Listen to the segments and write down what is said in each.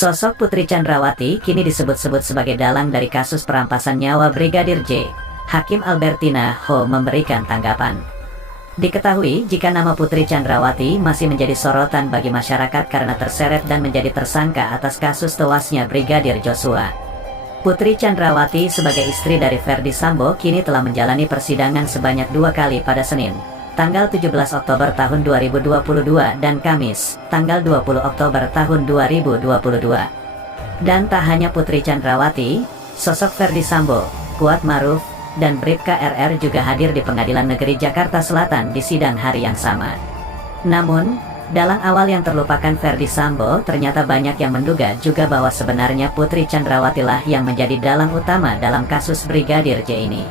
Sosok Putri Chandrawati kini disebut-sebut sebagai dalang dari kasus perampasan nyawa Brigadir J. Hakim Albertina Ho memberikan tanggapan. Diketahui jika nama Putri Chandrawati masih menjadi sorotan bagi masyarakat karena terseret dan menjadi tersangka atas kasus tewasnya Brigadir Joshua. Putri Chandrawati sebagai istri dari Ferdy Sambo kini telah menjalani persidangan sebanyak 2 kali pada Senin, tanggal 17 Oktober tahun 2022 dan Kamis, tanggal 20 Oktober tahun 2022. Dan tak hanya Putri Chandrawati, sosok Ferdy Sambo, Kuat Maruf, dan Bribka RR juga hadir di Pengadilan Negeri Jakarta Selatan di sidang hari yang sama. Namun, dalang awal yang terlupakan Ferdy Sambo ternyata banyak yang menduga juga bahwa sebenarnya Putri Chandrawati lah yang menjadi dalang utama dalam kasus Brigadir J ini.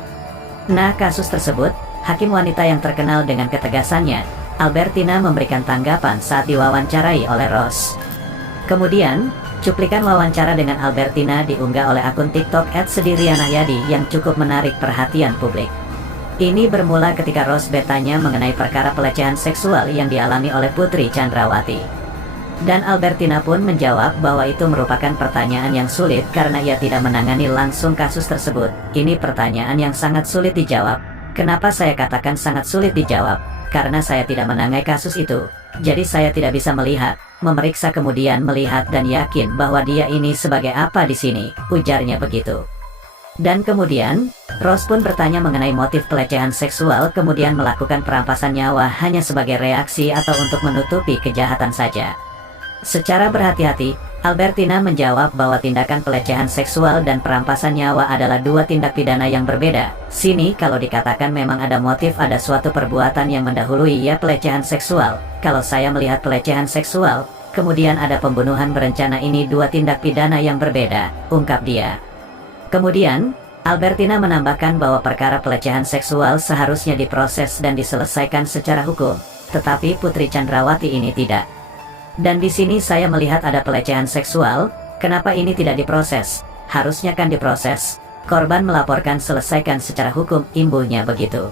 Nah, kasus tersebut, hakim wanita yang terkenal dengan ketegasannya, Albertina memberikan tanggapan saat diwawancarai oleh Ross. Kemudian, cuplikan wawancara dengan Albertina diunggah oleh akun TikTok @sedirianayadi yang cukup menarik perhatian publik. Ini bermula ketika Ross bertanya mengenai perkara pelecehan seksual yang dialami oleh Putri Chandrawati. Dan Albertina pun menjawab bahwa itu merupakan pertanyaan yang sulit karena ia tidak menangani langsung kasus tersebut. Ini pertanyaan yang sangat sulit dijawab. Kenapa saya katakan sangat sulit dijawab? Karena saya tidak menangani kasus itu. Jadi saya tidak bisa melihat, memeriksa kemudian melihat dan yakin bahwa dia ini sebagai apa di sini, ujarnya begitu. Dan kemudian, Ross pun bertanya mengenai motif pelecehan seksual kemudian melakukan perampasan nyawa hanya sebagai reaksi atau untuk menutupi kejahatan saja. Secara berhati-hati, Albertina menjawab bahwa tindakan pelecehan seksual dan perampasan nyawa adalah 2 tindak pidana yang berbeda. Sini kalau dikatakan memang ada motif, ada suatu perbuatan yang mendahului ya pelecehan seksual. Kalau saya melihat pelecehan seksual, kemudian ada pembunuhan berencana, ini 2 tindak pidana yang berbeda, ungkap dia. Kemudian, Albertina menambahkan bahwa perkara pelecehan seksual seharusnya diproses dan diselesaikan secara hukum, tetapi Putri Chandrawati ini tidak. Dan di sini saya melihat ada pelecehan seksual, kenapa ini tidak diproses? Harusnya kan diproses. Korban melaporkan, selesaikan secara hukum, imbuhnya begitu.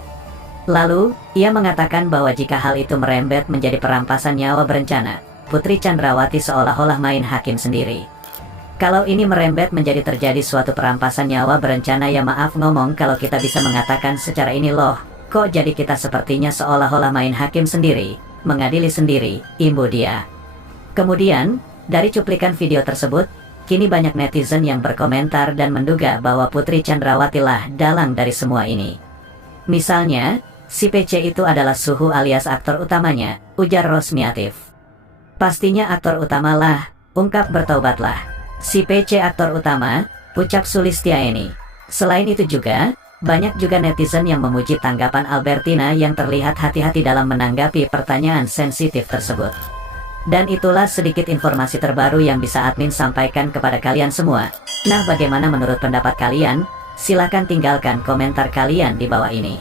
Lalu, ia mengatakan bahwa jika hal itu merembet menjadi perampasan nyawa berencana, Putri Chandrawati seolah-olah main hakim sendiri. Kalau ini merembet menjadi terjadi suatu perampasan nyawa berencana, ya maaf ngomong kalau kita bisa mengatakan secara ini loh, kok jadi kita sepertinya seolah-olah main hakim sendiri, mengadili sendiri, imbuh dia. Kemudian, dari cuplikan video tersebut, kini banyak netizen yang berkomentar dan menduga bahwa Putri Chandrawati lah dalang dari semua ini. Misalnya, si PC itu adalah Suhu alias aktor utamanya, ujar Rosmiatif. Pastinya aktor utama lah, ungkap bertaubatlah. Si PC aktor utama, ucap Sulistiaeni. Selain itu juga, banyak juga netizen yang memuji tanggapan Albertina yang terlihat hati-hati dalam menanggapi pertanyaan sensitif tersebut. Dan itulah sedikit informasi terbaru yang bisa admin sampaikan kepada kalian semua. Nah, bagaimana menurut pendapat kalian? Silakan tinggalkan komentar kalian di bawah ini.